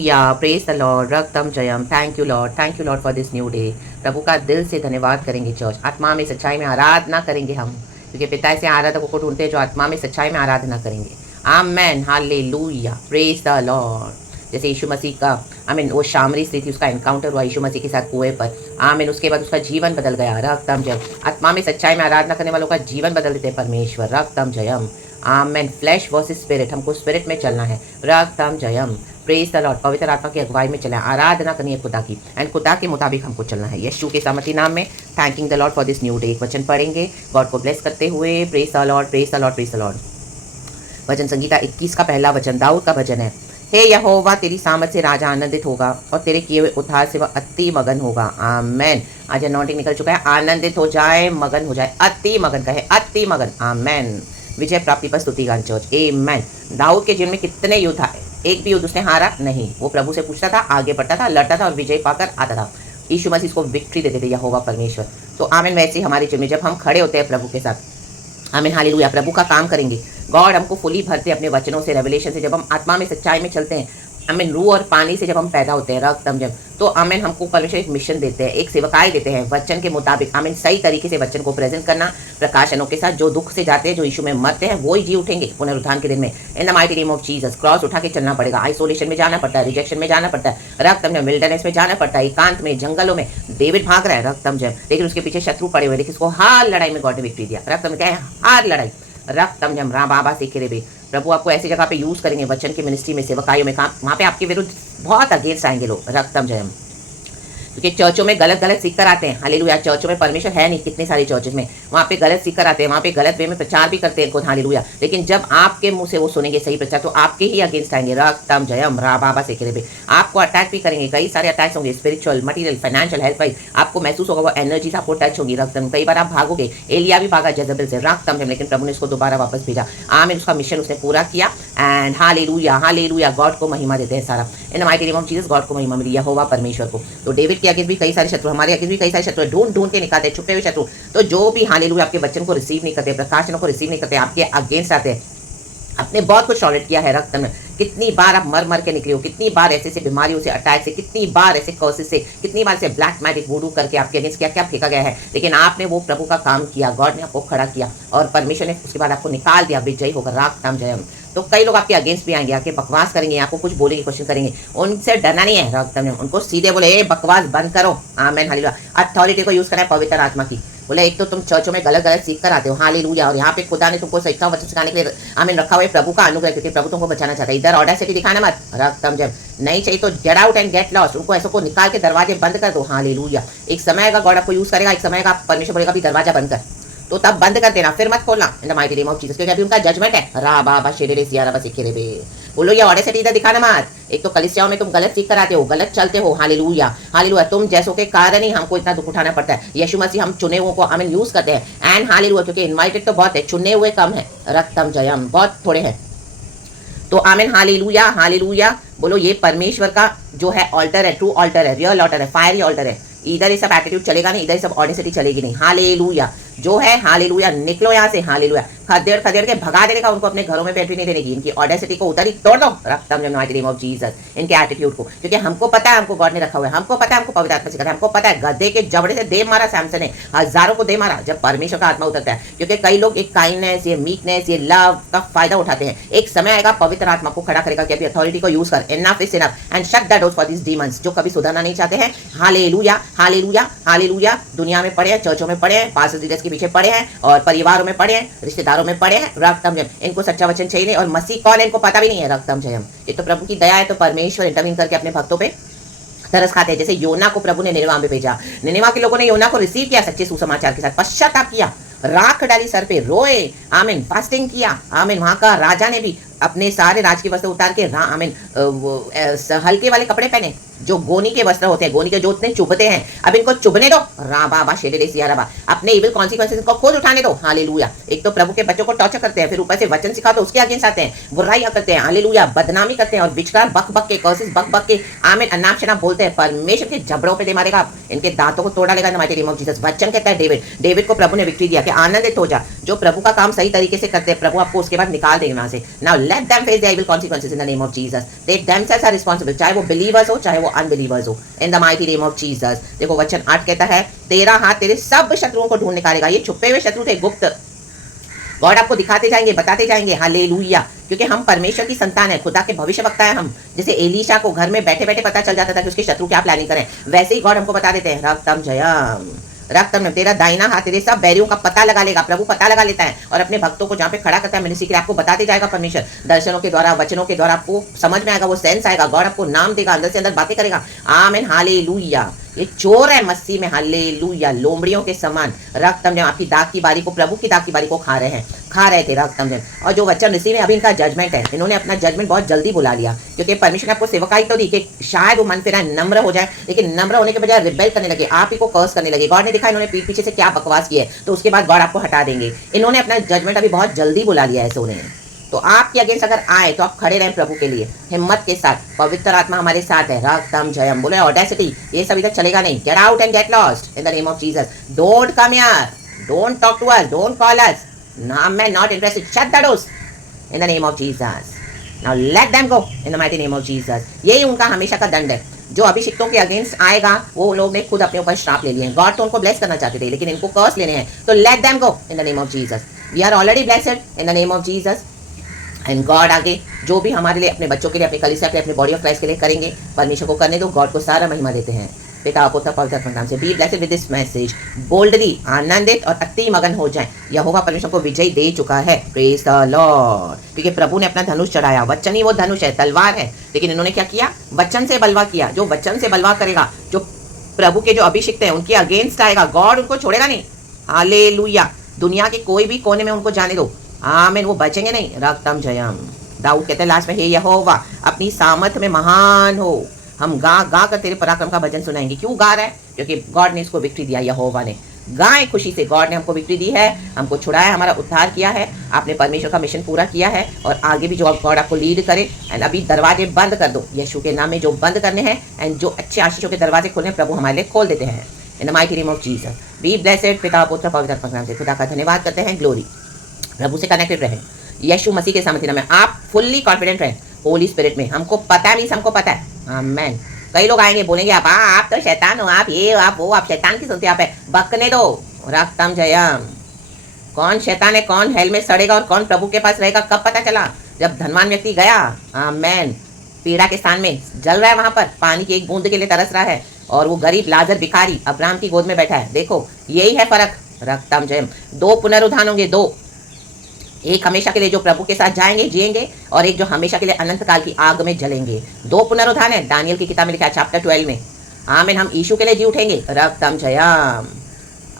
Hallelujah, praise the Lord, रक्तम जयम। Thank you Lord for this new day. प्रभु का दिल से धन्यवाद करेंगे चर्च, आत्मा में सच्चाई में आराधना करेंगे हम, क्योंकि पिता से आराधकों को ढूंढते हैं जो आत्मा में सच्चाई में आराधना करेंगे। आमेन, हालेलुया, प्रेज द लॉर्ड। जैसे यीशु मसीह का आमीन वो शामरी स्त्री थी, उसका एनकाउंटर हुआ यीशु मसीह के साथ कुएं पर। आमीन, उसके बाद उसका जीवन बदल गया। रक्तम जयम। आत्मा में सच्चाई में आराधना करने वालों का जीवन बदल देते हैं परमेश्वर। रक्तम जयम। आमेन। फ्लैश वर्सेस स्पिरिट, हमको स्पिरिट में चलना है। रक्तम जयम। Praise the Lord. पवित्र आत्मा की अगुवाई में चलना है, आराधना करनी है खुदा की, एंड खुदा के मुताबिक हमको चलना है। यीशु के सामर्थी नाम में thanking the Lord for this new day. एक वचन पढ़ेंगे गॉड को ब्लेस करते हुए। Praise the Lord, praise the Lord, praise the Lord. वचन संगीता 21 का पहला वचन दाऊद का भजन है। हे यहोवा, तेरी सामर्थ से राजा आनंदित होगा और तेरे किए हुए उद्धार से वह अति मगन होगा। आमेन। आज अनॉइंटिंग निकल चुका है। आनंदित हो जाए, मगन हो जाए, अति मगन कहे, अति मगन। आमेन। विजय प्राप्ति पर स्तुति गान चर्च। आमेन। दाऊद के जीवन में कितने युद्ध आए, एक भी युद्ध उसने हारा नहीं। वो प्रभु से पूछता था, आगे बढ़ता था, लड़ता था और विजय पाकर आता था। यीशु मसीह को विक्ट्री देते थे यहोवा परमेश्वर। तो आमेन, वैसे हमारे जीवन में जब हम खड़े होते हैं प्रभु के साथ, आमीन, हालेलुया, प्रभु का काम करेंगे। गॉड हमको फुली भरते अपने वचनों से, रेवलेशन से। जब हम आत्मा में सच्चाई में चलते हैं, आमीन, रूह और पानी से जब हम पैदा होते हैं, रक्तम जब, तो आमीन, हमको परमेश्वर एक मिशन देते हैं, एक सेवकाई देते हैं वचन के मुताबिक। आमीन, सही तरीके से वचन को प्रेजेंट करना, प्रकाशनों के साथ। जो दुख से जाते हैं, जो यीशु में मरते हैं, वो ही जी उठेंगे पुनरुत्थान के दिन में। इन the mighty name of Jesus. Cross उठा के चलना पड़ेगा। आइसोलेशन में जाना पड़ता है, रिजेक्शन में जाना पड़ता है, रक्तम जब, विल्डरनेस में जाना पड़ता है, एकांत में, जंगलों में। डेविड भाग रहा है, रक्तम जब, लेकिन उसके पीछे शत्रु पड़े हुए, लेकिन उसको हार लड़ाई में गॉड ने विक्ट्री दिया। रक्तम क्या है? हार लड़ाई। रक्तम जम। राम बाबा सीखे रे। प्रभु आपको ऐसी जगह पे यूज करेंगे, वचन की मिनिस्ट्री में, सेवकाइयों में, काम, वहाँ पे आपके विरुद्ध बहुत अगेंस्ट आएंगे लोग। रक्तम जयम। क्योंकि चर्चों में गलत गलत सीख कर आते हैं। हालेलुया। चर्चों में परमेश्वर है नहीं, कितने सारे चर्चेज में वहाँ पे गलत सीख कर आते हैं, वहाँ पे गलत वे में प्रचार भी करते हैं खुद। हालेलुया। लेकिन जब आपके मुंह से वो सुनेंगे सही प्रचार, तो आपके ही अगेंस्ट आएंगे। रक्तम जयम। रा बाबा से करे, आपको अटैक भी करेंगे। कई सारे अटैक्स होंगे, spiritual, material, financial, health wise. आपको महसूस होगा वो एनर्जीज आपको टच होगी। रक्तम, कई बार आप भागोगे। एलिया भी भागा जेजबेल से, रक्तम जयम, लेकिन प्रभु ने उसको दोबारा वापस भेजा। आमीन। उसका मिशन उसने पूरा किया। एंड हालेलुया, हालेलुया, गॉड को महिमा देते हैं सारा। इन the mighty name of Jesus, God को महिमा मिली, यहोवा परमेश्वर को। तो डेविड के अगेंस्ट भी कई सारे शत्रु, हमारे अगेंस्ट भी कई सारे शत्रु ढूंढ ढूंढ के निकालते हैं, छुपे हुए शत्रु। तो जो भी हालेलुया आपके वचन को रिसीव नहीं करते, प्रकाशनों को रिसीव नहीं करते, आपके अगेंस्ट आते हैं। आपने बहुत कुछ टॉलरेट किया है रक्त में। कितनी बार आप मर मर के निकले हो, कितनी बार ऐसे ऐसे बीमारियों से, अटैक से, कितनी बार ऐसे कर्सेस से, कितनी बार से ब्लैक मैजिक वूडू करके आपके अगेंस्ट क्या क्या फेंका गया है। लेकिन आपने वो प्रभु का काम किया, गॉड ने आपको खड़ा किया और परमेश्वर ने उसके बाद आपको निकाल दिया। विजयी होकर राम जयम। तो कई लोग आपके अगेंस्ट भी आएंगे, आके बकवास करेंगे, आपको कुछ बोलेंगे, क्वेश्चन करेंगे। उनसे डरना नहीं है रक्त में। उनको सीधे बोले, ए बकवास बंद करो। आमेन, हालेलुया। अथॉरिटी को यूज करना है, पवित्र आत्मा की। बोले एक तो तुम चर्चों में गलत गलत सीख कर आते हो, हालेलुया, और यहाँ पे खुदा ने तुमको सही वचन सिखाने के लिए आमीन रखा हुआ है, प्रभु का अनुग्रह, क्योंकि प्रभु तुमको बचाना चाहता है। इधर ऑडेसिटी दिखाना मत, रक्तम जब नहीं चाहिए तो gate out and get lost. उनको ऐसा को निकाल के दरवाजे बंद कर दो। हालेलुया। एक समय का गॉड आपको यूज करेगा, एक समय का परमेश्वर बोलेगा भी दरवाजा बंद कर, तो तब बंद कर देना, फिर मत खोलना। इन the mighty name of Jesus, क्योंकि अभी उनका जजमेंट है। रा बाबा शेरे सियारा बस सिखे रे। बोलो ये ऑडेसिटी इधर दिखाना मत। एक तो कलीसियाओं में तुम गलत सीख कर आते हो, गलत चलते हो। Hallelujah, hallelujah. तुम जैसों के कारण ही हमको इतना दुख उठाना पड़ता है। यीशु मसीह हम चुने हुए को आमीन यूज करते हैं। एंड हालेलुया, क्योंकि इनवाइटेड तो बहुत है, चुने हुए कम है। रक्तम जयम, बहुत थोड़े हैं। तो आमीन, हालेलुया, हालेलुया। बोलो ये परमेश्वर का जो है ऑल्टर है, ट्रू ऑल्टर है, रियल ऑल्टर है, फायरी ऑल्टर है। इधर ये सब एटीट्यूड चलेगा नहीं, इधर सब ऑडेसिटी चलेगी नहीं। हालेलुया जो है, हालेलुया। निकलो यहाँ से, हालेलुया। खदेड़ खदेड़ के भगा देने का, उनको अपने घरों में एंट्री नहीं देने की। इनकी ऑडेसिटी को उधर ही तोड़ दो, रक्तम जब नेम ऑफ जीसस। इनके एटीट्यूड को, क्योंकि हमको पता है हमको गॉड ने रखा हुआ है, हमको पता है हमको पवित्र आत्मा सिखाता है, हमको पता है गधे के जबड़े से दे मारा सैमसन ने, हजारों को दे मारा जब परमेश्वर का आत्मा उतरता है। क्योंकि कई लोग एक काइंडनेस, ये मीकनेस, ये लव का फायदा उठाते हैं। एक समय आएगा पवित्र आत्मा को खड़ा करेगा कि अभी अथॉरिटी को यूज कर, enough is enough, and shut the doors for this demons जो कभी सुधरना नहीं चाहते हैं। Hallelujah, hallelujah, hallelujah. दुनिया में पड़े हैं, चर्चों में पड़े हैं, पास्टर लीडर्स के पीछे पड़े हैं, और परिवारों में पड़े हैं, रिश्तेदारों में पड़े हैं। रक्तम जयम। इनको सच्चा वचन चाहिए नहीं, और मसीह कौन है इनको पता भी नहीं है। रक्तम जयम। ये तो प्रभु की दया है, तो परमेश्वर इंटरवीन करके अपने भक्तों पे तरस खाते हैं। जैसे योना को प्रभु ने निनेवा में भेजा, निनेवा के लोगों ने योना को रिसीव किया सच्चे सुसमाचार के साथ, पश्चाताप किया, राख डाली सर पे, रोए, आमीन, फास्टिंग किया। आमीन। वहां का राजा ने भी अपने सारे राज के वस्त्र उतार के आमीन हल्के वाले कपड़े पहने, जो गोनी के वस्त्र होते हैं, गोनी के जो उतने चुभते हैं, अब इनको चुभने दो। राबा शेरे सियाराबा। अपने इविल कॉन्सिक्वेंसेस इनको खुद उठाने दो। हालेलुया। एक तो प्रभु के बच्चों को टॉर्चर करते हैं, फिर ऊपर से वचन सिखा तो उसके अगेंस्ट आते हैं, बुराइयां करते हैं, हालेलुया, बदनामी करते हैं, और विचकार बक बक के, कर्सेस बक बक के, आमीन, अनाप शनाप बोलते हैं। परमेश्वर के जबड़ों पे दे मारेगा, इनके दांतों को तोड़ डालेगा इन the mighty name of Jesus. वचन कहता है डेविड को प्रभु ने विक्ट्री दिया कि आनंदित हो जा, जो प्रभु का काम सही तरीके से करते हैं, प्रभु आपको उसके बाद निकाल देंगे वहां से। Now let them face the evil consequences in the name of Jesus. They themselves are responsible, चाहे वो believers हो चाहे वो unbelievers हो, in the mighty name of Jesus. देखो वचन 8 कहता है तेरा हाथ तेरे सब शत्रुओं को ढूंढ निकालेगा। ये छुपे हुए शत्रु थे, गुप्त, गॉड आपको दिखाते जाएंगे, बताते जाएंगे। हालेलुया, क्योंकि हम परमेश्वर की संतान है, खुदा के भविष्य वक्ता है हम। जैसे एलीशा को घर में बैठे बैठे पता चल जाता था कि उसके शत्रु क्या प्लानिंग करें, वैसे ही गॉड हमको बता देते हैं रक्तम जयम, रक्तम जयम। तेरा दाहिना हाथ तेरे सब बैरियों का पता लगा लेगा। प्रभु पता लगा लेता है और अपने भक्तों को जहाँ पे खड़ा करता है मिनिस्ट्री के लिए आपको बताते जाएगा परमेश्वर। दर्शनों के द्वारा, वचनों के द्वारा आपको समझ में आएगा, वो सेंस आएगा, गॉड आपको नाम देगा, अंदर से अंदर बातें करेगा। आमीन, हालेलुया। ये चोर है मसीह में, हालेलुया, लोमड़ियों के समान। रक्तम जब आपकी दाग की बारी को, प्रभु की दाग की बारी को खा रहे थे रक्तम जब। और जो वचन रिसीव है अभी इनका जजमेंट है, इन्होंने अपना जजमेंट बहुत जल्दी बुला लिया, क्योंकि परमेश्वर ने आपको सेवकाई तो दी कि शायद वो मन फिरा नम्र हो जाए, लेकिन नम्र होने के बजाय रिबेल करने लगे, आप ही को कर्स करने लगे। गॉड ने देखा इन्होंने पीठ पीछे से क्या बकवास की है, तो उसके बाद गॉड आपको हटा देंगे। इन्होंने अपना जजमेंट अभी बहुत जल्दी बुला लिया है सोने। तो आपके अगेंस्ट अगर आए तो आप खड़े रहें प्रभु के लिए हिम्मत के साथ। पवित्र आत्मा हमारे साथ है, रक्तम जयम। बोले ऑडेसिटी, ये सब इधर चलेगा नहीं। Get out and get lost in the name of Jesus. Don't come here, don't talk to us, don't call us. I'm not interested. Shut the doors in the name of Jesus. Now let them go in the mighty name of Jesus. यही उनका हमेशा का दंड है। जो अभिषिक्तों के against आएगा वो लोग ने खुद अपने ऊपर श्राप ले लिए हैं। गॉड तो उनको ब्लेस करना चाहते थे, लेकिन इनको कर्स लेने हैं, तो let them go in the name of Jesus. We are already blessed in the name of Jesus. And God आगे जो भी हमारे लिए, अपने बच्चों के लिए, अपने कलीसिया के लिए, अपने बॉडी ऑफ क्राइस्ट के लिए करेंगे, परमेश्वर को करने दो। गॉड को सारा महिमा देते हैं। पिता पुत्र पवित्र आत्मा के नाम से। Be blessed with this message. Boldly आनंदित और अति मगन हो जाएं। यहोवा परमेश्वर को विजय दे चुका है। Praise the Lord. क्योंकि प्रभु ने अपना धनुष चढ़ाया। वचन ही वो धनुष है, तलवार है, लेकिन इन्होंने क्या किया? वचन से बलवा किया। जो वचन से बलवा करेगा, जो प्रभु के जो अभिषिक्त हैं उनके अगेंस्ट आएगा, गॉड उनको छोड़ेगा नहीं। हालेलुया। दुनिया के कोई भी कोने में उनको जाने दो, आमीन, वो बचेंगे नहीं। रक्तम जयम। दाऊद कहते हैं लास्ट में, हे यहोवा अपनी सामर्थ में महान हो, हम गा गा कर तेरे पराक्रम का भजन सुनाएंगे। क्यों गा रहा है? क्योंकि गॉड ने इसको विक्ट्री दिया, यहोवा ने। गाएं खुशी से, गॉड ने हमको विक्ट्री दी है, हमको छुड़ाया, हमारा उद्धार किया है, आपने परमेश्वर का मिशन पूरा किया है, और आगे भी जो गॉड आपको लीड करे। एंड अभी दरवाजे बंद कर दो यीशु के नाम में, जो बंद करने हैं, एंड जो अच्छे आशीषों के दरवाजे खोलने प्रभु हमारे लिए खोल देते हैं। In the mighty name of Jesus. Be blessed. पिता पुत्र पवित्र आत्मा के नाम से खुदा का धन्यवाद करते हैं। ग्लोरी। प्रभु से कनेक्टेड रहें यीशु मसीह के सामर्थ्य में। आप फुल्ली कॉन्फिडेंट रहें होली स्पिरिट में। हमको पता है, मीन्स हमको पता है। आमेन। कई लोग आएंगे बोलेंगे आप तो शैतान हो, आप ये आप वो, आप शैतान की सुनते, आप है, बकने दो। रक्तम जयम। कौन शैतान है, कौन हेल में सड़ेगा और कौन प्रभु के पास रहेगा, कब पता चला? जब धनवान व्यक्ति गया, आमेन, पीड़ा के स्थान में जल रहा है, वहां पर पानी की एक बूंद के लिए तरस रहा है, और वो गरीब लाजर भिखारी अब्राहम की गोद में बैठा है। देखो यही है फर्क। रक्तम जयम। दो पुनरुत्थान होंगे, दो। एक हमेशा के लिए जो प्रभु के साथ जाएंगे, जिएंगे, और एक जो हमेशा के लिए अनंत काल की आग में जलेंगे। दो पुनरुत्थान है। दानियल की किताब में लिखा है चैप्टर 12 में। आमीन। हम यीशु के लिए जी उठेंगे। रक्तम जयम।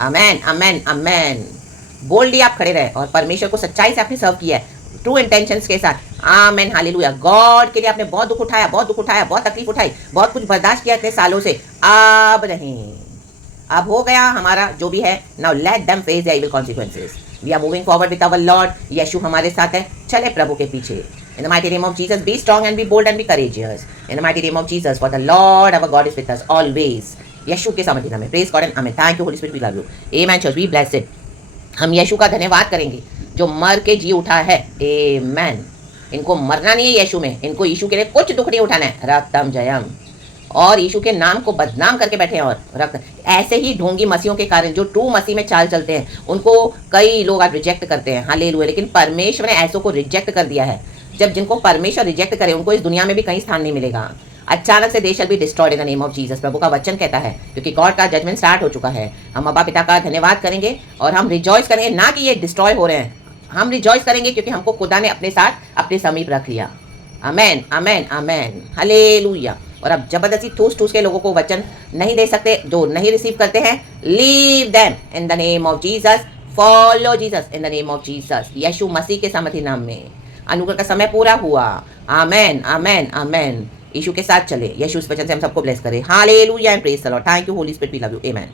आमेन आमेन आमेन। बोल्डली आप खड़े रहे और परमेश्वर को सच्चाई से आपने सर्व किया है, ट्रू इंटेंशंस के साथ। Amen hallelujah. गॉड के लिए आपने बहुत दुख उठाया, बहुत दुख उठाया, बहुत तकलीफ उठाई, बहुत कुछ बर्दाश्त किया इतने सालों से। अब नहीं, अब हो गया हमारा जो भी है। Now let them face the evil consequences. We are moving forward with our Lord. यीशु हमारे साथ है, चले प्रभु के पीछे। In the mighty name of Jesus, be strong and be bold and be courageous. In the mighty name of Jesus, for the Lord our God is with us always. यीशु के सामर्थ्य नाम में praise God and amen. Thank you Holy Spirit, we love you. Amen church, be blessed. हम यीशु का धन्यवाद करेंगे जो मर के जी उठा है। आमेन। इनको मरना नहीं है यीशु में, इनको यीशु के लिए कुछ दुख नहीं उठाना है। रक्तम जयम। और यीशु के नाम को बदनाम करके बैठे हैं। और रक्त ऐसे ही ढोंगी मसीहों के कारण जो ट्रू मसीह में चाल चलते हैं, उनको कई लोग आज रिजेक्ट करते हैं। हालेलुया। लेकिन परमेश्वर ने ऐसों को रिजेक्ट कर दिया है। जब जिनको परमेश्वर रिजेक्ट करे उनको इस दुनिया में भी कहीं स्थान नहीं मिलेगा। अचानक से they shall be destroyed in the name of Jesus. प्रभु का वचन कहता है, क्योंकि गॉड का जजमेंट स्टार्ट हो चुका है। हम अब्बा पिता का धन्यवाद करेंगे और हम रिजॉइस करेंगे, ना कि ये डिस्ट्रॉय हो रहे हैं। हम रिजॉइस करेंगे क्योंकि हमको खुदा ने अपने साथ अपने समीप रख लिया। आमेन आमेन आमेन हालेलुया। और अब जबरदस्ती ठूस ठूस के लोगों को वचन नहीं दे सकते, जो नहीं रिसीव करते हैं। Leave them in the name of Jesus. Follow Jesus in the name of Jesus. यीशु मसीह के सामर्थ्य नाम में। अनुग्रह का समय पूरा हुआ। आमेन आमेन आमेन। यीशु के साथ चले। यीशु इस वचन से हम सबको ब्लेस करे। Hallelujah and praise the Lord. Thank you Holy Spirit, we love you. Amen.